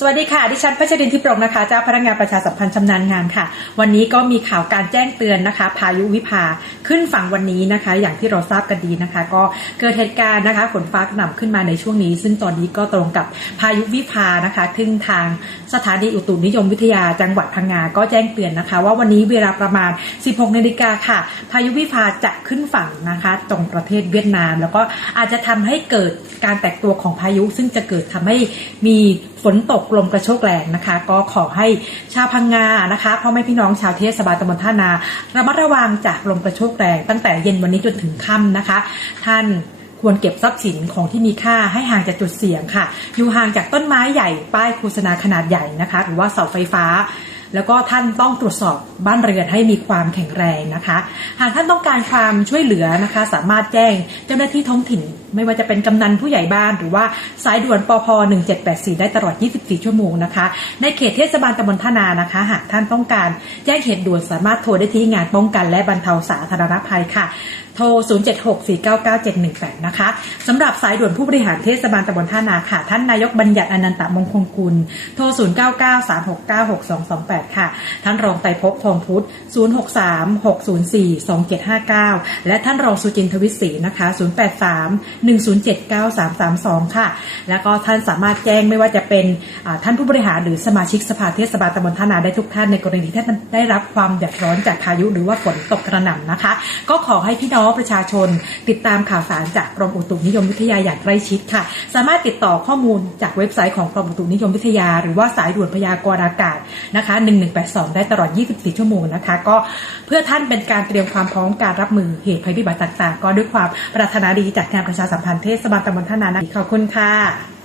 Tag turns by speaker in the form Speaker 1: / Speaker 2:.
Speaker 1: สวัสดีค่ะ ดิฉันพัชรินทิพย์รงนะคะ เจ้าพนักงานประชาสัมพันธ์ชำนาญงานค่ะ วันนี้ก็มีข่าวการแจ้งเตือนนะคะ พายุวิภาขึ้นฝั่งวันนี้นะคะ อย่างที่เราทราบกันดีนะคะ ก็เกิดเหตุการณ์นะคะฝนฟ้ากระหน่ำขึ้นมาในช่วงนี้ ซึ่งตอนนี้ก็ตรงกับพายุวิภานะคะขึ้นทางสถานีอุตุนิยมวิทยาจังหวัดพังงา ก็แจ้งเตือนนะคะ ว่าวันนี้เวลาประมาณ 16นาฬิกาค่ะ พายุวิภาจะขึ้นฝั่งนะคะตรงประเทศเวียดนาม แล้วก็อาจจะทำให้เกิดการแตกตัวของพายุ ซึ่งจะเกิดทำให้มี นตกลมกระโชกแรงนะคะ ก็ขอให้ชาวพังงานะคะพ่อแม่พี่น้องชาวเทศบาลตำบลท่านา ระมัดระวังจากลมกระโชกแรงตั้งแต่เย็นวันนี้จนถึงค่ำนะคะ ท่านควรเก็บทรัพย์สินของที่มีค่าให้ห่างจากจุดเสี่ยงค่ะ อยู่ห่างจากต้นไม้ใหญ่ป้ายโฆษณาขนาดใหญ่นะคะ หรือว่าเสาไฟฟ้า แล้วก็ท่านต้องตรวจสอบบ้านเรือนให้มีความแข็งแรงนะคะ หากท่านต้องการความช่วยเหลือนะคะ สามารถแจ้งเจ้าหน้าที่ท้องถิ่น ไม่ว่าจะเป็นกำนันผู้ใหญ่บ้าน หรือว่าสายด่วนปพ1784 ได้ตลอด 24 ชั่วโมงนะคะ ในเขตเทศบาลตำบลท่านานะคะ หากท่านต้องการแจ้งเหตุด่วนสามารถโทรได้ที่งานป้องกันและบรรเทาสาธารณภัยค่ะ โทร 076499718 นะคะสำหรับสายด่วนผู้บริหารเทศบาลตำบลท่านาค่ะ ท่านนายกบัญญัติอนันตมงคลกุล โทร 0993696228 ค่ะ ท่านรองไตรภพทองพุทธ0636042759 และท่านรองสุจินทวิศรีนะคะ 0831079332 ค่ะ แล้วก็ท่านสามารถแจ้งไม่ว่าจะเป็นท่านผู้บริหารหรือสมาชิกสภาเทศบาลตำบลท่านาได้ทุกท่านในกรณีที่ท่านได้รับความเดือดร้อนจากพายุหรือว่าฝนตกกระหน่ำนะคะ ก็ขอให้พี่น้องประชาชน ติดตามข่าวสารจากกรมอุตุนิยมวิทยาอย่างใกล้ชิดค่ะ สามารถติดต่อข้อมูลจากเว็บไซต์ของกรมอุตุนิยมวิทยา หรือว่าสายด่วนพยากรณ์อากาศนะคะ 1182 ได้ตลอด 24 ชั่วโมงนะคะ ก็เพื่อท่านเป็นการเตรียมความพร้อมการรับมือเหตุภัยพิบัติต่างๆ ก็ด้วยความปรารถนาดีจากงานประชาสัมพันธ์เทศบาลตำบลท่านานะขอบคุณค่ะ